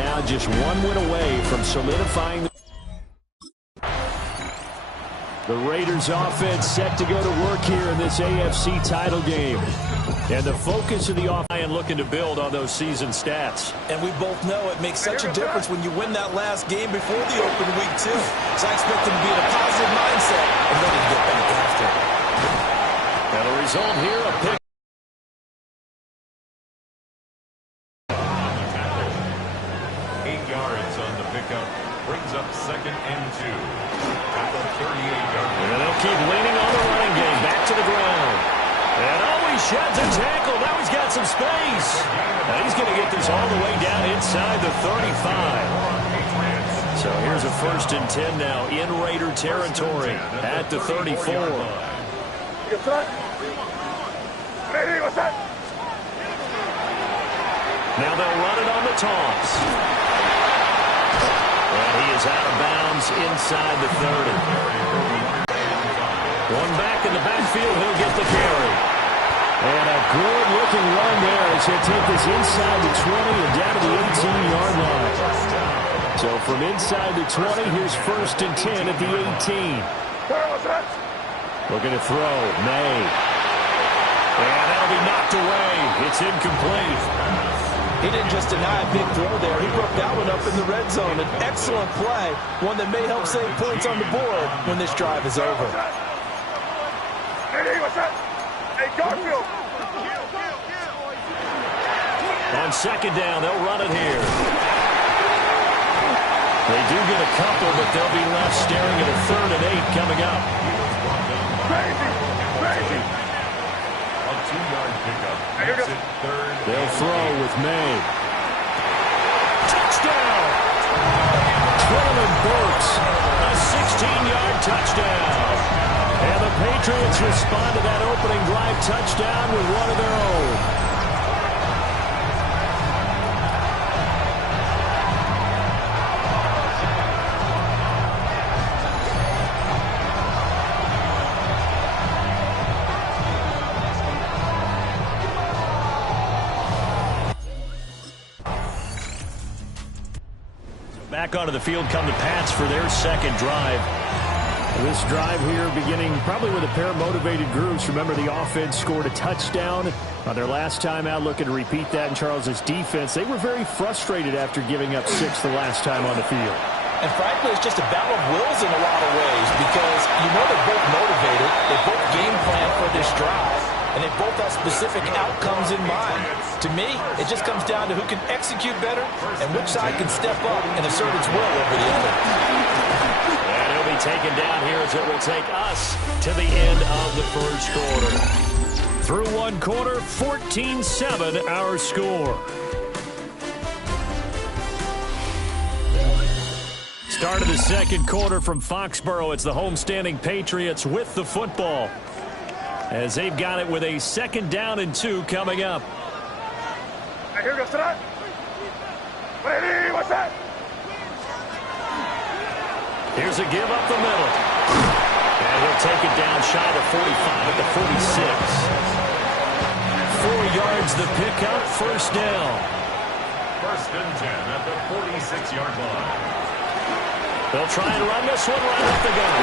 now just one win away from solidifying the Raiders offense set to go to work here in this AFC title game. And the focus of the offense and looking to build on those season stats. And we both know it makes such a difference when you win that last game before the open week, too. So I expect them to be in a positive mindset and ready to get back after it. And the result here, a pick. 8 yards on the pickup. Brings up 2nd and 2. At the 38-yard line. And they'll keep leaning on the running game. Back to the ground. And he sheds a tackle. Now he's got some space. Now he's going to get this all the way down inside the 35. So here's a 1st and 10 now in Raider territory at the 34. Now they'll run it on the toss. And he is out of bounds inside the 30. One back in the backfield. He'll get the carry. And a good-looking run there as he'll take this inside the 20 and down to the 18-yard line. So from inside the 20, here's 1st and 10 at the 18. Looking to throw. May. And that'll be knocked away. It's incomplete. He didn't just deny a big throw there. He broke that one up in the red zone. An excellent play, one that may help save points on the board when this drive is over. On 2nd down, they'll run it here. They do get a couple, but they'll be left staring at a 3rd and 8 coming up. A 2-yard pickup. Makes it 3rd. They'll throw with May. Touchdown! Twillman Burks, a 16-yard touchdown. And the Patriots respond to that opening drive touchdown with one of their own. Back onto the field come the Pats for their 2nd drive. This drive here beginning probably with a pair of motivated groups. Remember, the offense scored a touchdown on their last time out, looking to repeat that in Charles's defense. They were very frustrated after giving up 6 the last time on the field. And frankly, it's just a battle of wills in a lot of ways because you know they're both motivated. They both game plan for this drive, and they both have specific outcomes in mind. To me, it just comes down to who can execute better and which side can step up and assert its will over the other. And he'll be taken down here as it will take us to the end of the 1st quarter. Through 1 quarter, 14-7 our score. Start of the 2nd quarter from Foxborough. It's the homestanding Patriots with the football, as they've got it with a 2nd down and 2 coming up. Here's a give up the middle. And he'll take it down shy of 45 at the 46. 4 yards the pickup, 1st down. 1st and 10 at the 46-yard line. They'll try and run this one right up the gut.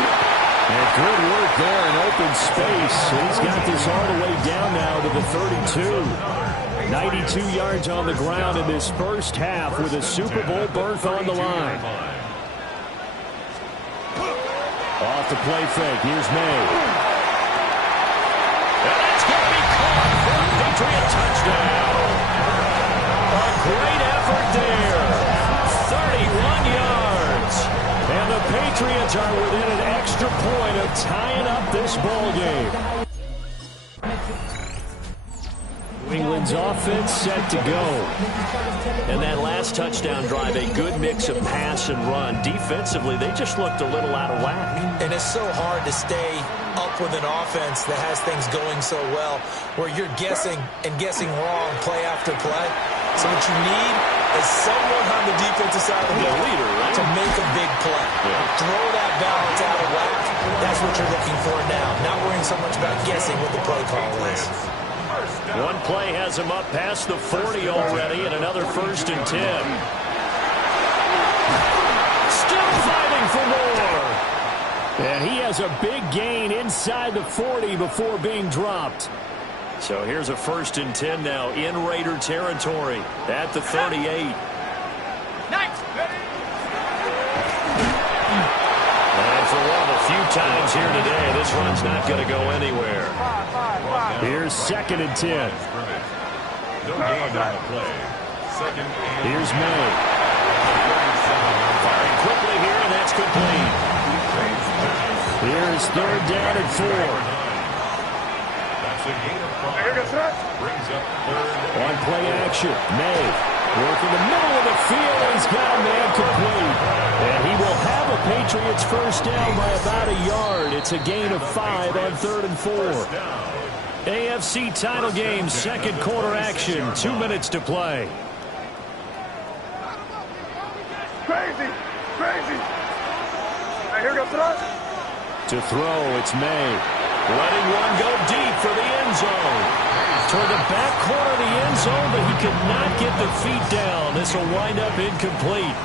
And good work there in open space. He's got this all the way down now to the 32. 92 yards on the ground in this 1st half with a Super Bowl berth on the line. Off the play fake. Here's May. And that's going to be caught for a Patriot touchdown. A great effort there. 31 yards. And the Patriots are within an extra point of tying up this ball game. New England's offense set to go. And that last touchdown drive, a good mix of pass and run. Defensively, they just looked a little out of whack. And it's so hard to stay up with an offense that has things going so well, where you're guessing and guessing wrong play after play. So what you need is someone on the defensive side of the ball leader, right? to make a big play. Yeah. Throw that balance out of whack. That's what you're looking for now. Not worrying so much about guessing what the play call is. One play has him up past the 40 already, and another 1st and 10. And he has a big gain inside the 40 before being dropped. So here's a 1st and 10 now in Raider territory at the 38. Nice. And for one of the few times here today, this run's not going to go anywhere. Here's 2nd and 10. No gain on the play. Second and Here's May. Firing quickly here, and that's complete. Here's 3rd down and 4. That's a gain of 5. Brings up 3rd. On play action, May working the middle of the field. He's got a man complete. And he will have a Patriots 1st down by about a yard. It's a gain of 5 on 3rd and 4. AFC title game, 2nd quarter action. 2 minutes to play. Crazy. Here goes thrust. To throw, it's May. Letting one go deep for the end zone. Toward the back corner of the end zone, but he could not get the feet down. This will wind up incomplete.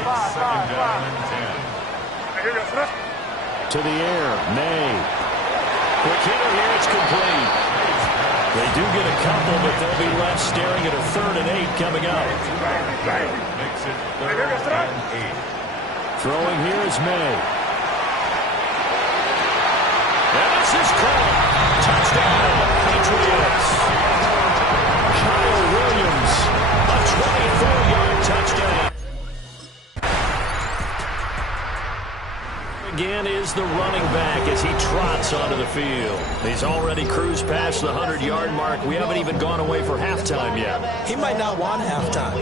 It's 2nd down and 10. Here goes thrust. To the air, May. Quick hitter here, it's complete. They do get a couple, but they'll be left staring at a 3rd and 8 coming up. Makes it 3rd and 8. Throwing here is May. And this is caught. Touchdown, Patriots. Kyle Williams, a 24-yard touchdown. Again is the running back as he trots onto the field. He's already cruised past the 100-yard mark. We haven't even gone away for halftime yet. He might not want halftime.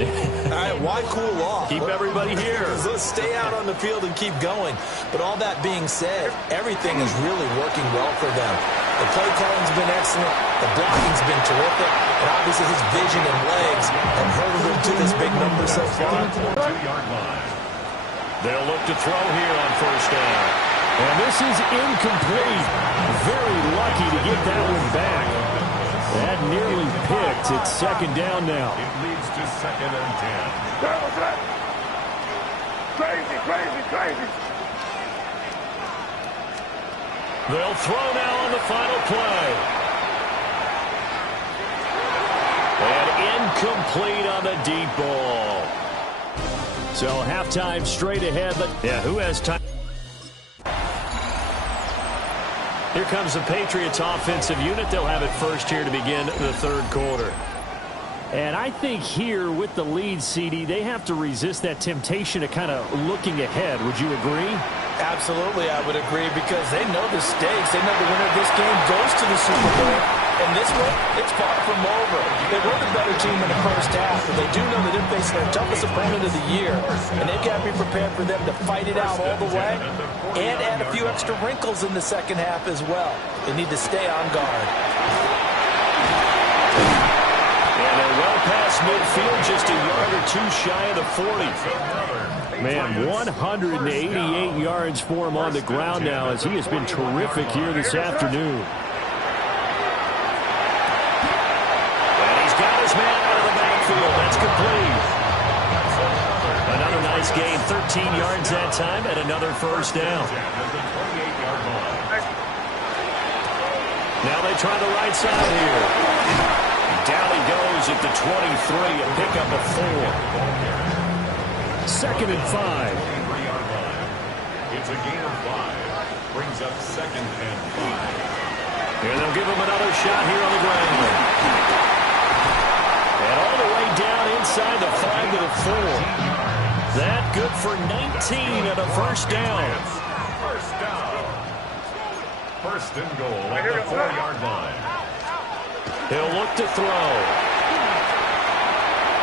All right, why cool off? Keep everybody here. Let's stay out on the field and keep going. But all that being said, everything is really working well for them. The play calling's been excellent. The blocking's been terrific. And obviously his vision and legs have herded him to this big number so far. 2-yard line. They'll look to throw here on 1st down. And this is incomplete. Very lucky to get that one back. That nearly picked. It's 2nd down now. It leads to 2nd and 10. Crazy. They'll throw now on the final play. And incomplete on the deep ball. So halftime straight ahead, but yeah, who has time? Here comes the Patriots offensive unit. They'll have it first here to begin the 3rd quarter. And I think here with the lead, CD, they have to resist that temptation of kind of looking ahead. Would you agree? Absolutely, I would agree, because they know the stakes. They know the winner of this game goes to the Super Bowl. And this one, it's far from over. They were the better team in the 1st half, but they do know that they're facing their toughest opponent of the year. And they've got to be prepared for them to fight it out all the way and add a few extra wrinkles in the 2nd half as well. They need to stay on guard. And they're well past midfield, just a yard or 2 shy of the 40. Man, 188 yards for him on the ground now as he has been terrific here this afternoon. And he's got his man out of the backfield. That's complete. Another nice gain, 13 yards that time, and another 1st down. Now they try the right side here. Down he goes at the 23, a pickup of 4. 2nd and 5. It's a gain of 5. Brings up 2nd and 5. And they'll give him another shot here on the ground. And all the way down inside the 5 to the 4. That good for 19 at a 1st down. 1st down. 1st and goal at the 4-yard line. He'll look to throw.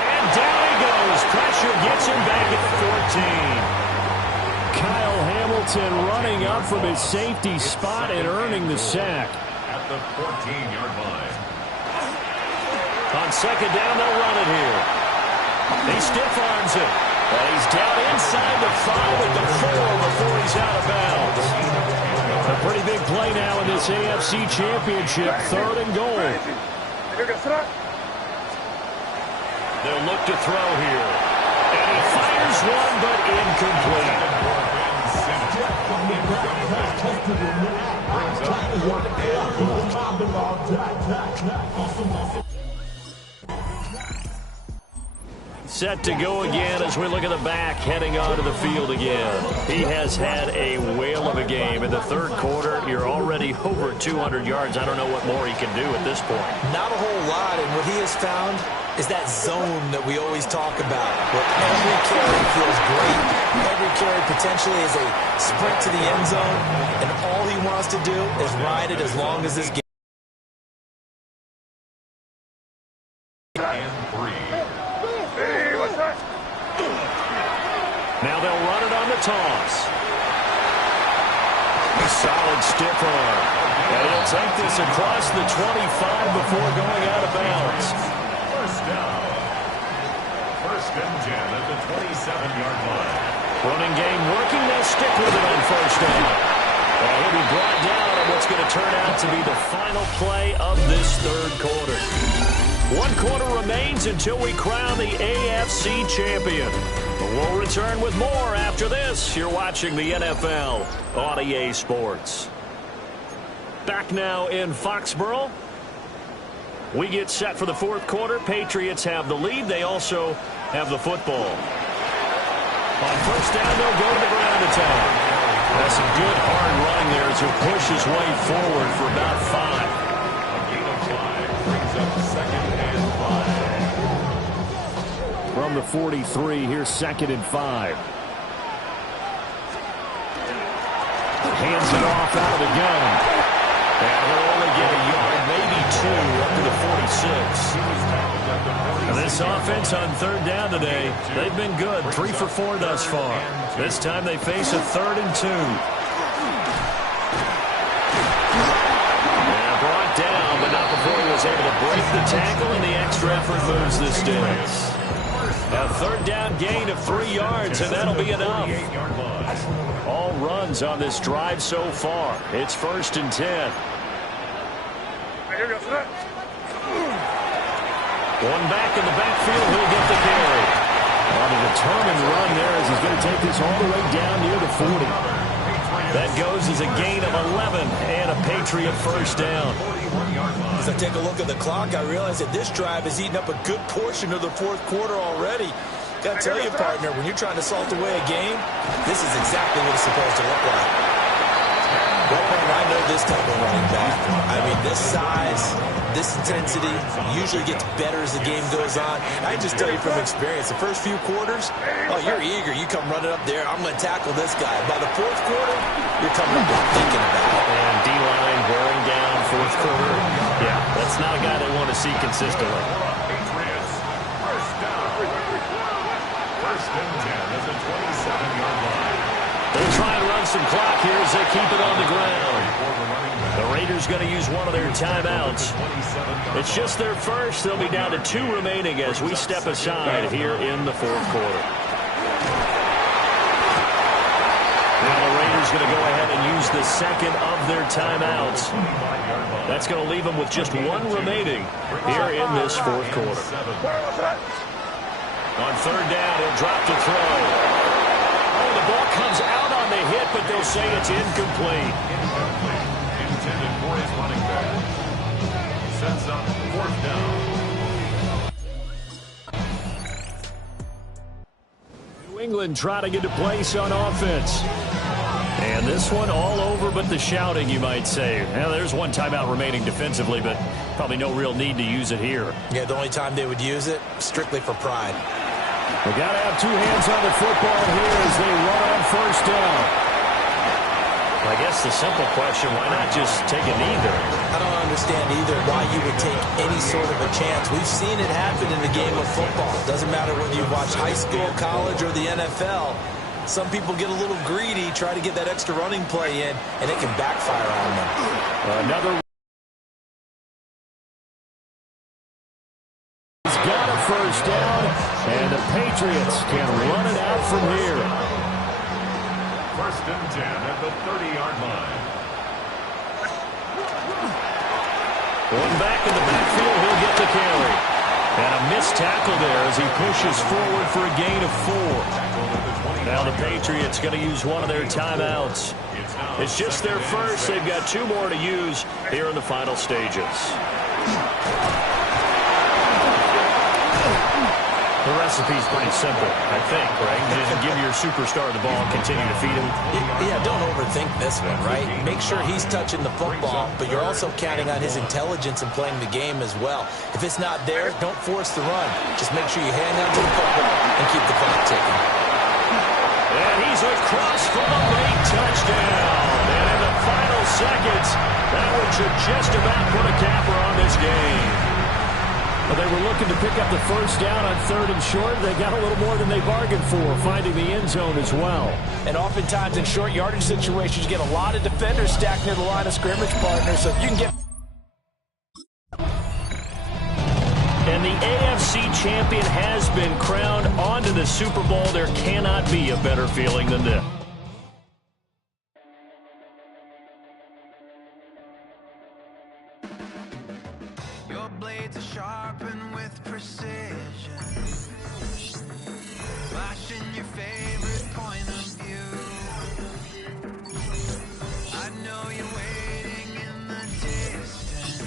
And down he goes. Pressure gets him back at the 14. Kyle Hamilton running up from his safety spot and earning the sack. At the 14-yard line. On 2nd down, they'll run it here. He stiff arms it. And he's down inside the 5 at the 4 before he's out of bounds. A pretty big play now in this AFC Championship. 3rd and goal. They'll look to throw here. And he fires one, but incomplete. Brings up 4th and goal. Set to go again as we look at the back heading onto the field again. He has had a whale of a game. In the third quarter, you're already over 200 yards. I don't know what more he can do at this point. Not a whole lot, and what he has found is that zone that we always talk about, where every carry feels great. Every carry potentially is a sprint to the end zone, and all he wants to do is ride it as long as this game. Now they'll run it on the toss. A solid stiff arm. And he'll take this across the 25 before going out of bounds. First down. First and 10 at the 27-yard line. Running game working. They'll stick with it on first down. And he'll be brought down on what's going to turn out to be the final play of this third quarter. 1 quarter remains until we crown the AFC champion. We'll return with more after this. You're watching the NFL on EA Sports. Back now in Foxborough. We get set for the fourth quarter. Patriots have the lead. They also have the football. On first down, they'll go to the ground attack. That's a good hard running there as he'll push his way forward for about 5. Brings up 2nd and 5. From the 43, here's 2nd and 5. Hands it off out of the gun. And he'll only get a yard, maybe 2, up to the 46. And this offense on third down today, they've been good. 3 for 4 thus far. This time they face a 3rd and 2. And brought down, but not before he was able to break the tackle, and the extra effort moves the sticks. A third down gain of 3 yards, and that'll be enough. All runs on this drive so far. It's 1st and 10. One back in the backfield, he'll get the carry. On a determined run there as he's going to take this all the way down near the 40. That goes as a gain of 11 and a Patriot first down. As I take a look at the clock, I realize that this drive has eaten up a good portion of the fourth quarter already. Got to tell you, partner, when you're trying to salt away a game, this is exactly what it's supposed to look like. Well, partner, I know this type of running back. I mean, this size, this intensity usually gets better as the game goes on. I just tell you from experience, the first few quarters, oh, you're eager. You come running up there, I'm going to tackle this guy. By the fourth quarter, you're coming up thinking about it. And D-line wearing down fourth quarter. Yeah, that's not a guy they want to see consistently. Patriots, first down. First and 10 at the 27-yard line. They'll try and run some clock here as they keep it on the ground. The Raiders going to use one of their timeouts. It's just their first. They'll be down to 2 remaining as we step aside here in the fourth quarter. Now the Raiders going to go ahead and use the second of their timeouts. That's going to leave them with just 1 remaining here in this fourth quarter. On third down, he'll drop to throw. Oh, the ball comes out on the hit, but they'll say it's incomplete. Intended for his running back. Sets up 4th down. New England trying to get a place on offense. And this one all over but the shouting, you might say. Now, there's 1 timeout remaining defensively, but probably no real need to use it here. Yeah, the only time they would use it, strictly for pride. They got to have 2 hands on the football here as they run on first down. I guess the simple question, why not just take a knee there? I don't understand either why you would take any sort of a chance. We've seen it happen in the game of football. It doesn't matter whether you watch high school, college, or the NFL. Some people get a little greedy, try to get that extra running play in, and it can backfire on them. Another. He's got a first down, and the Patriots can run it out from here. First and 10 at the 30-yard line. One back in the backfield, he'll get the carry. And a missed tackle there as he pushes forward for a gain of 4. Now the Patriots going to use one of their timeouts. It's just their first. They've got 2 more to use here in the final stages. The recipe's pretty simple, I think, right? Just give your superstar the ball and continue to feed him. Yeah, don't overthink this one, right? Make sure he's touching the football, but you're also counting on his intelligence and playing the game as well. If it's not there, don't force the run. Just make sure you hang on to the football and keep the clock ticking. And he's across for the late touchdown. And in the final seconds, that one should just about put a capper on this game. Well, they were looking to pick up the first down on 3rd and short. They got a little more than they bargained for, finding the end zone as well. And oftentimes in short yardage situations, you get a lot of defenders stacked near the line of scrimmage, partner, so you can get... And the AFC champion has been crowned onto the Super Bowl. There cannot be a better feeling than this. Your blades are sharpened with precision, flashing your favorite point of view. I know you're waiting in the distance.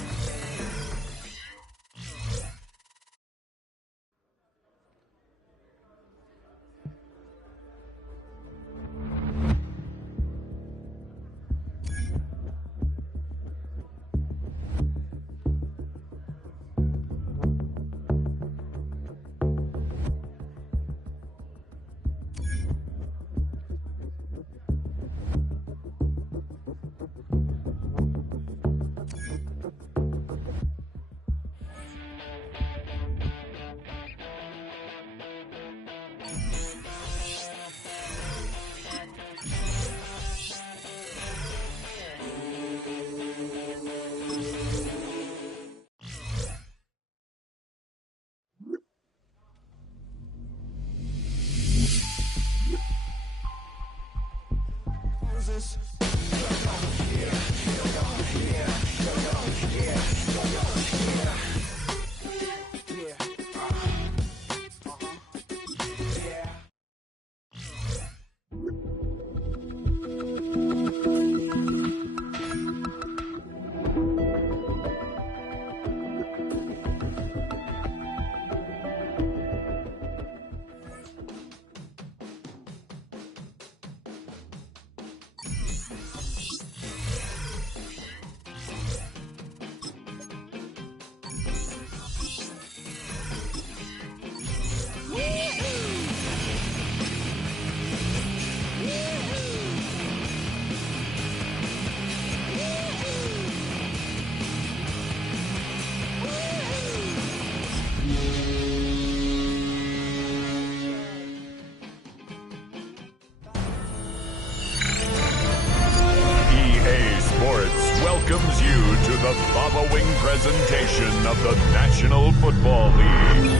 welcomes you to the following presentation of the National Football League.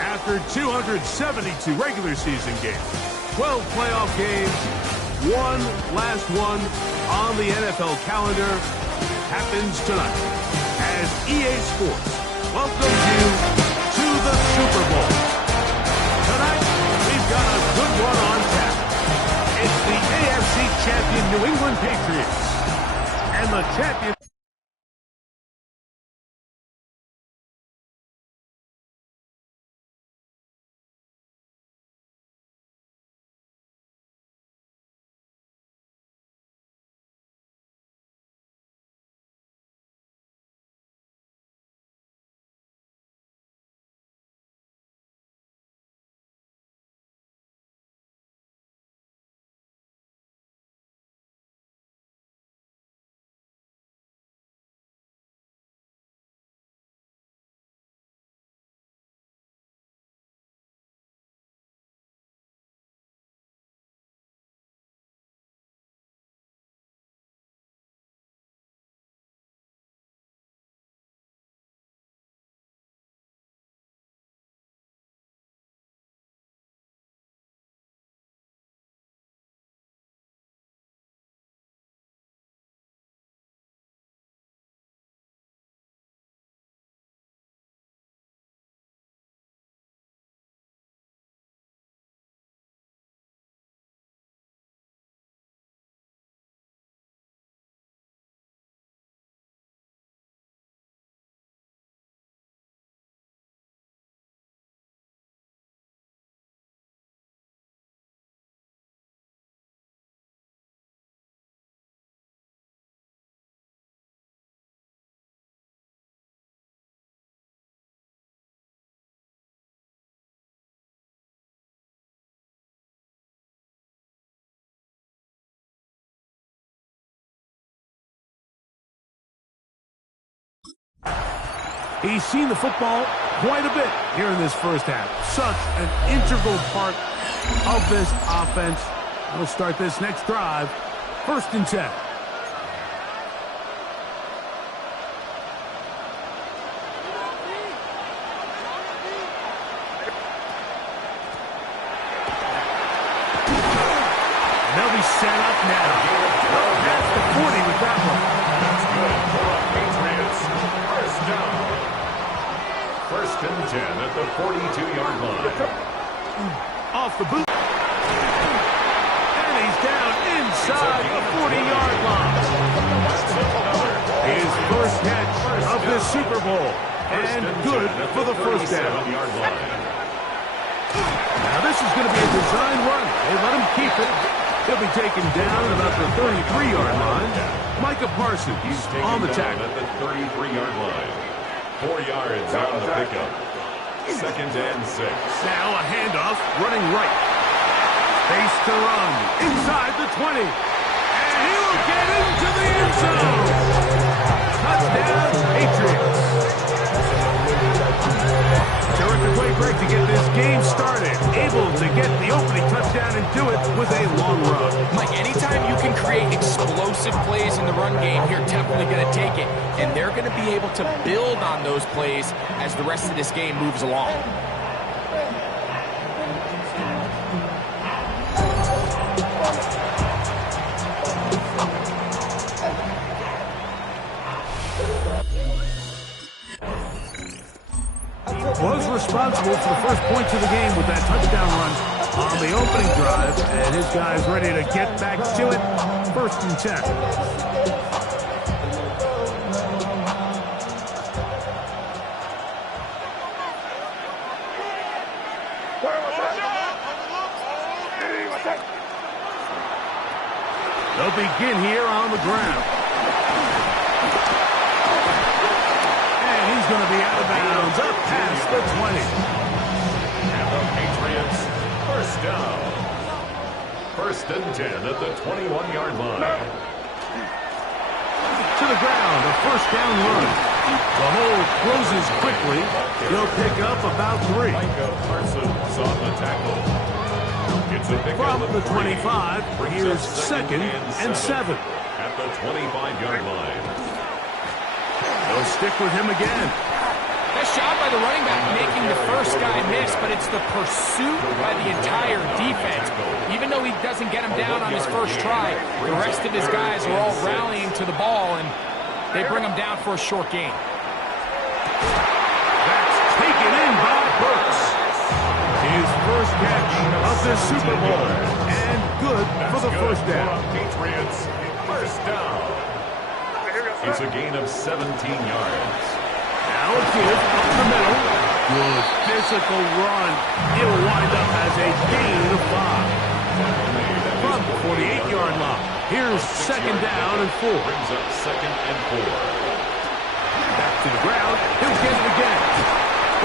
After 272 regular season games, 12 playoff games, one last one on the NFL calendar happens tonight as EA Sports welcomes you to the Super Bowl. Tonight, we've got a good one on tap. It's the AFC champion New England Patriots and the champion He's seen the football quite a bit here in this first half. Such an integral part of this offense. We'll start this next drive. 1st and 10. They'll be set up now. Past the 40 with that one. That's good for the Patriots. 1st down. 1st and 10 at the 42-yard line. Off the boot. And he's down inside the 40-yard line. His first catch of this Super Bowl. And good for the 1st down. Now this is going to be a design run. They let him keep it. He'll be taken down at about the 33-yard line. Micah Parsons on the tackle. At the 33-yard line. 4 yards on the pickup. 2nd and 6. Now a handoff, running right. Face to run, inside the 20. And he will get into the end zone. Touchdown, Patriots. Terrific way, Greg, to get this game started. Able to get the opening touchdown and do it with a long run. Mike, anytime you can create explosive plays in the run game, you're definitely going to take it. And they're going to be able to build on those plays as the rest of this game moves along. Was responsible for the first points of the game with that touchdown run on the opening drive, and his guys ready to get back to it. 1st and 10. They'll begin here on the ground. He's going to be out of bounds, up past the 20. And the Patriots, 1st down. 1st and 10 at the 21-yard line. To the ground, a 1st down run. The hole closes quickly. He'll pick up about 3. Micah Parsons on the tackle. It's a pick From up the 25, here's 2nd and 7. At the 25-yard line. They'll stick with him again. Nice job by the running back making the first guy miss, but it's the pursuit by the entire defense. Even though he doesn't get him down on his first try, the rest of his guys are all rallying to the ball, and they bring him down for a short gain. That's taken in by Burks. His first catch of the Super Bowl. And good for the 1st down. Patriots, 1st down. It's a gain of 17 yards. Now a give up the middle. Good physical run. It'll wind up as a gain of 5. From the 48-yard line. Here's 2nd down and 4. Brings up 2nd and 4. Back to the ground. He'll get it again.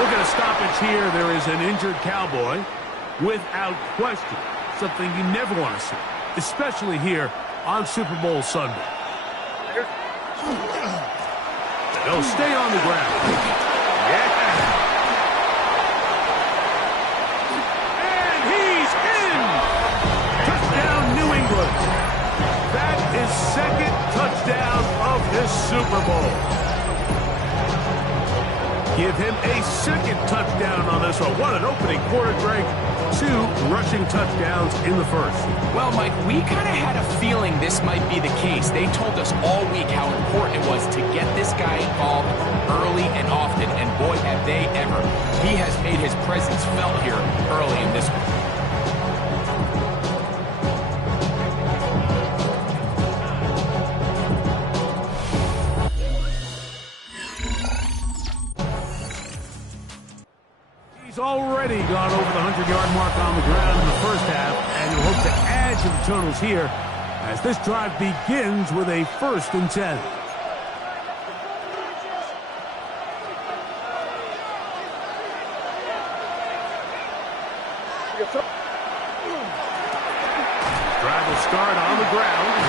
We're going to stop it here. There is an injured Cowboy. Without question. Something you never want to see. Especially here on Super Bowl Sunday. They'll stay on the ground. Yeah. And he's in. Touchdown, New England. That is 2nd touchdown of this Super Bowl. Give him a 2nd touchdown on this one. What an opening quarter, Greg. 2 rushing touchdowns in the 1st. Well, Mike, we kind of had a feeling this might be the case. They told us all week how important it was to get this guy involved early and often, and boy, have they ever. He has made his presence felt here early in this one. He's already gone over the 100-yard mark on the ground in the first half, and he'll hope to add to the totals here as this drive begins with a 1st and 10. Drive will start on the ground.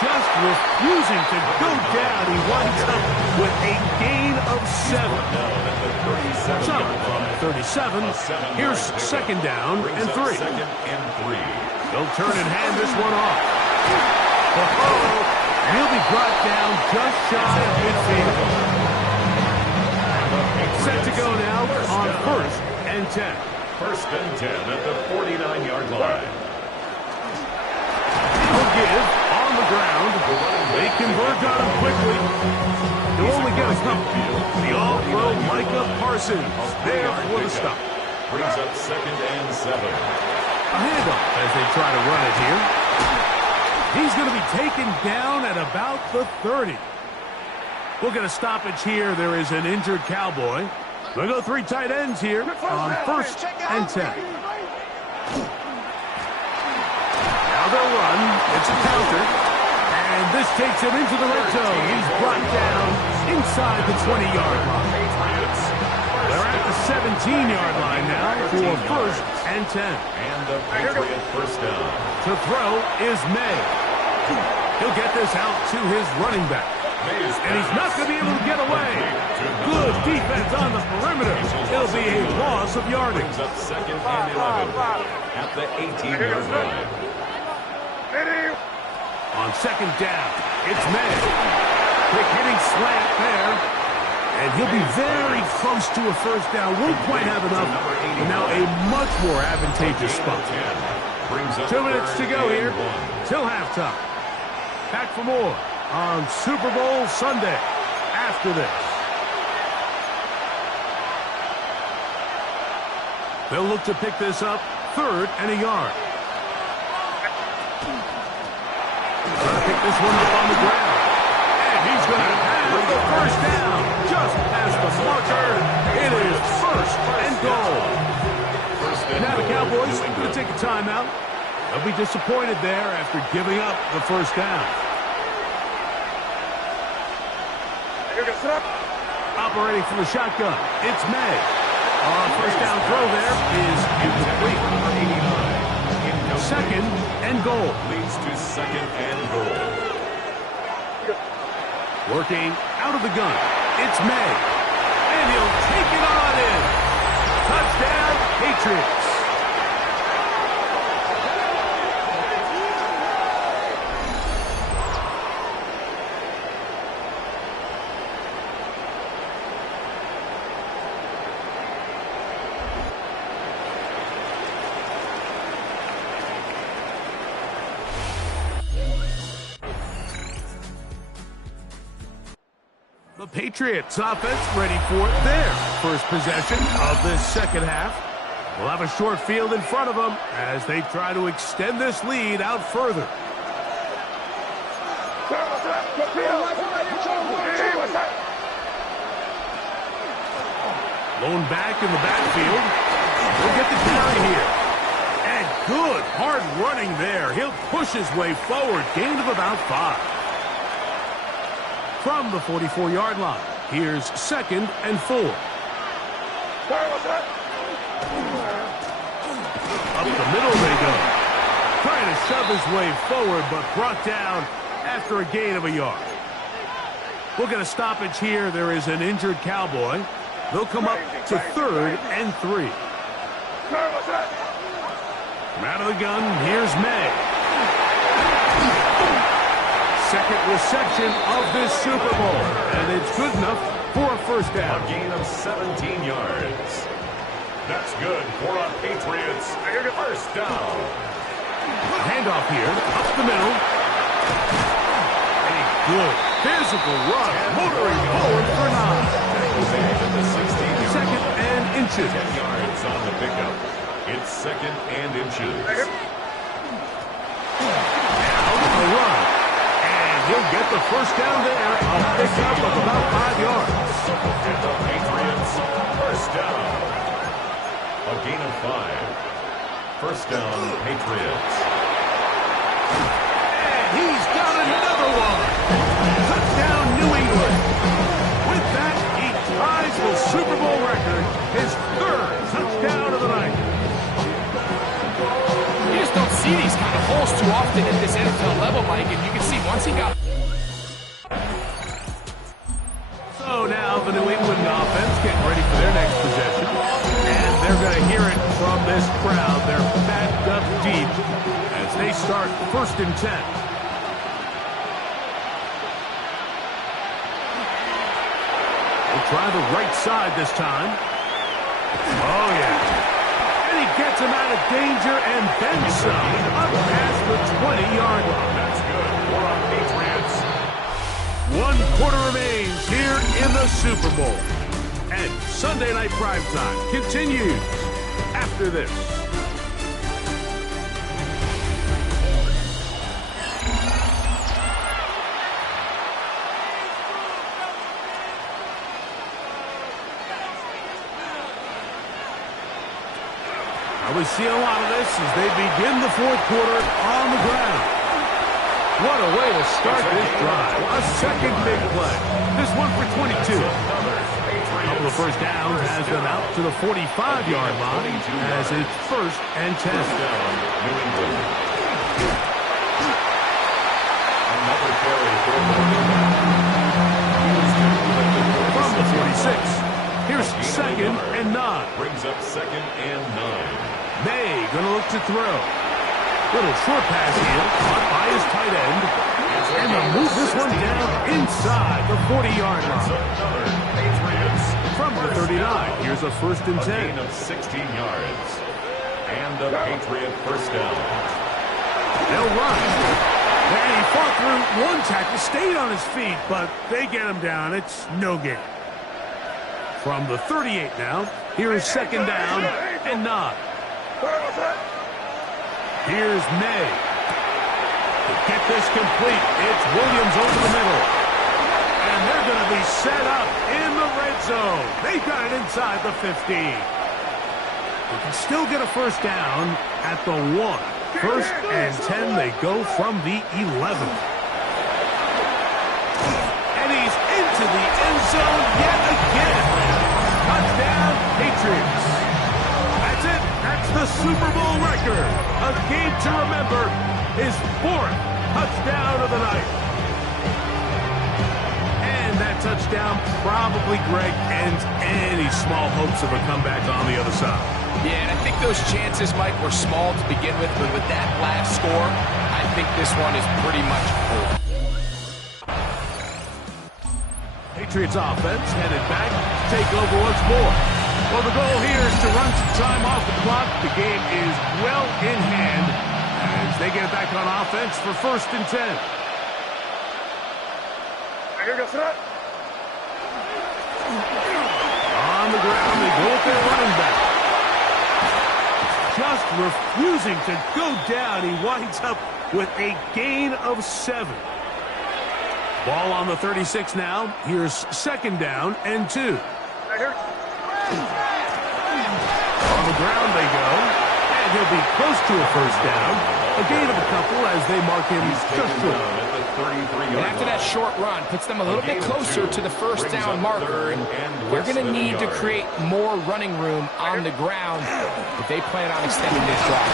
just refusing to go down. He winds up with a gain of 7. So, from 37, here's second down and 3. They'll turn and hand this one off. And he'll be brought down just shy of midfield. Set to go now on 1st and 10. 1st and 10 at the 49-yard line. He'll give on the ground. They converge on him quickly. He'll only get a couple. The all-pro Micah Parsons there for the stop. Brings up 2nd and 7. A handoff as they try to run it here. He's going to be taken down at about the 30. We'll get a stoppage here. There is an injured Cowboy. They'll go 3 tight ends here on 1st and 10. Now they'll run. It's a counter. And this takes him into the red zone. He's brought down inside the 20-yard line. They're at the 17-yard line now for 1st and 10. And the Patriot 1st down. To throw is May. He'll get this out to his running back. And he's not going to be able to get away. Good defense on the perimeter. It'll be a loss of yardage. Brings up 2nd and 11 at the 18-yard line. On 2nd down, it's May. Quick hitting slant there. And he'll be very close to a 1st down. Won't quite have enough. But now a much more advantageous spot. 2 minutes to go here till halftime. Back for more on Super Bowl Sunday after this. They'll look to pick this up 3rd and a yard. Trying to pick this one up on the ground. And he's going to have the 1st down just past the marker. It is 1st and goal. Now the Cowboys are going to take a timeout. They'll be disappointed there after giving up the 1st down. Operating from the shotgun, it's May. Our 1st down throw there is incomplete. 2nd and goal. Leads to 2nd and goal. Working out of the gun, it's May. And he'll take it on in. Touchdown, Patriots. The Patriots offense ready for their first possession of this 2nd half. We'll have a short field in front of them as they try to extend this lead out further. Lone back in the backfield. He'll get the carry here. And good hard running there. He'll push his way forward. Gain of about 5. From the 44-yard line, here's 2nd and 4. Up the middle they go. Trying to shove his way forward, but brought down after a gain of a yard. We'll get a stoppage here. There is an injured Cowboy. They'll come up to 3rd and 3. From out of the gun, here's May. Second reception of this Super Bowl, and it's good enough for a 1st down. A gain of 17 yards. That's good for a Patriots 1st down. Handoff here, up the middle. A good physical run, motoring forward for 9. 2nd and inches. 10 yards on the pickup. It's 2nd and inches. Now a run. He'll get the 1st down there. A pickup of about 5 yards. And the Patriots 1st down. A gain of 5. 1st down, Patriots. And he's got another one. Touchdown, New England. With that, he ties the Super Bowl record. His 3rd touchdown of the night. You just don't see these kind of holes too often at this NFL level, Mike, and you can see once he got... So now the New England offense getting ready for their next possession. And they're going to hear it from this crowd. They're backed up deep as they start 1st and 10. We'll try the right side this time. Oh, yeah. And he gets him out of danger and then some. Up past the 20-yard line. That's good. We're on Patriots. 1 quarter remains here in the Super Bowl. And Sunday Night Primetime continues after this. We see a lot of this as they begin the 4th quarter on the ground. What a way to start this drive. A second big play. This one for 22. A couple of first downs has them out to the 45-yard line as it's 1st and 10. New England. Another carry for From the 46. Here's 2nd and 9. Brings up 2nd and 9. May going to look to throw. Little short pass here, caught by his tight end. And they'll move this one down inside the 40-yard line. Patriots. From the 39, here's a 1st and 10. A gain of 16 yards. And a Patriot first down. They'll run. And he fought through one tackle, stayed on his feet, but they get him down. It's no gain. From the 38 now, here is 2nd down and 9. Here's May. To get this complete, it's Williams over the middle. And they're going to be set up in the red zone. They've got it inside the 15. They can still get a first down at the 1. 1st and 10, they go from the 11. And he's into the end zone yet again. Touchdown, Patriots. That's it. That's the Super Bowl record. A game to remember. His 4th touchdown of the night. And that touchdown probably, Greg, ends any small hopes of a comeback on the other side. Yeah, and I think those chances, Mike, were small to begin with, but with that last score, I think this one is pretty much over. Patriots offense headed back to take over once more. Well, the goal here is to run some time off the clock. The game is well in hand as they get back on offense for 1st and 10. On the ground, they go with their running back. Just refusing to go down. He winds up with a gain of 7. Ball on the 36 now. Here's 2nd down and 2. On the ground they go. And he'll be close to a first down. A gain of a couple as they mark him just short. And after that short run, puts them a little bit closer to the first down marker. And they're going to need to create more running room on the ground if they plan on extending this drive.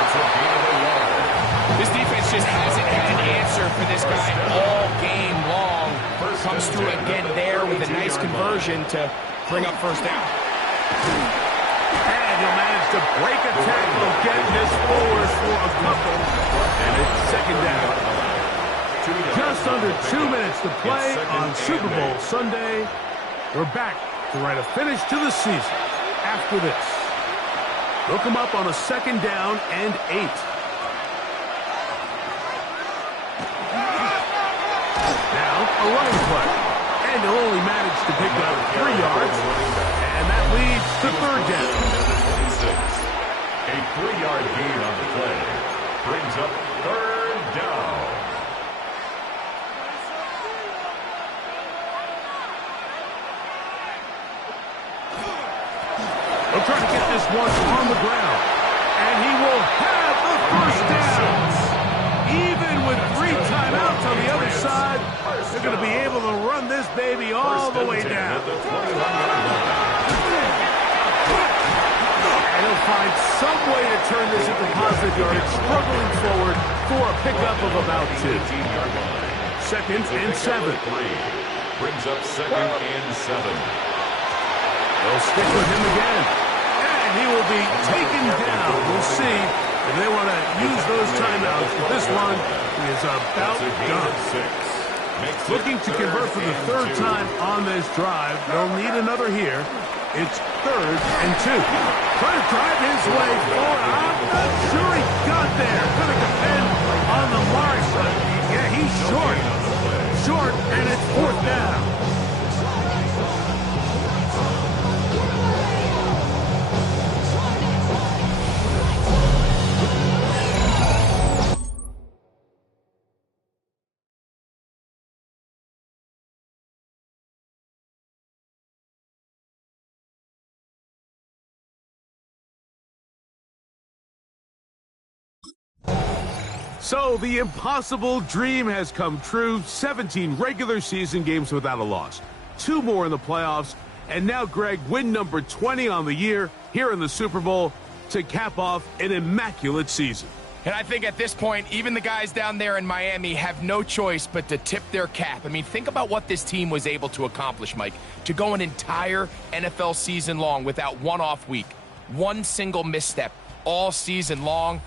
It's a gain of a yard. This defense just hasn't had an answer for this guy all game long. Comes through again there with a nice conversion to bring up first down. And he'll manage to break a tackle, getting this forward for a couple. And it's 2nd down. Just under 2 minutes to play on Super Bowl Sunday. We're back to write a finish to the season after this. Look him up on a 2nd down and 8. Now, a running play. And he'll only manage to pick up 3 yards. And that leads to 3rd down. A 3-yard gain on the play. Brings up 3rd down. They'll try to get this one on the ground. And he will have the first down. Even with 3 timeouts on the other side, they're going to be able to run this baby all the way down. And he'll find some way to turn this into positive yardage, struggling forward for a pickup of about 2. 2nd and 7. Brings up 2nd and 7. They'll stick with him again. And he will be taken down. We'll see if they want to use those timeouts. But this one is about done. Looking to convert for the 3rd time on this drive. They'll need another here. It's 3rd and 2. Trying to drive his way forward. I'm not sure he got there. Going to depend on the mark, but yeah, he's short. Short, and it's 4th down. So the impossible dream has come true. 17 regular season games without a loss. 2 more in the playoffs. And now, Greg, win number 20 on the year here in the Super Bowl to cap off an immaculate season. And I think at this point, even the guys down there in Miami have no choice but to tip their cap. I mean, think about what this team was able to accomplish, Mike. To go an entire NFL season long without one off week. One single misstep all season long.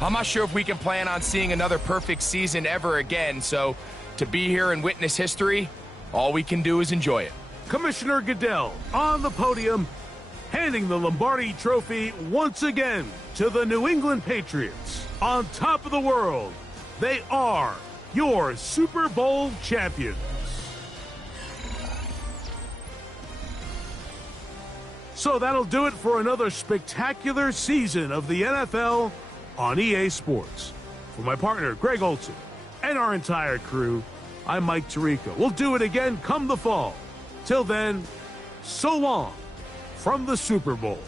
I'm not sure if we can plan on seeing another perfect season ever again, so to be here and witness history, all we can do is enjoy it. Commissioner Goodell on the podium, handing the Lombardi Trophy once again to the New England Patriots. On top of the world, they are your Super Bowl champions. So that'll do it for another spectacular season of the NFL on EA Sports. For my partner, Greg Olson, and our entire crew, I'm Mike Tirico. We'll do it again come the fall. Till then, so long from the Super Bowl.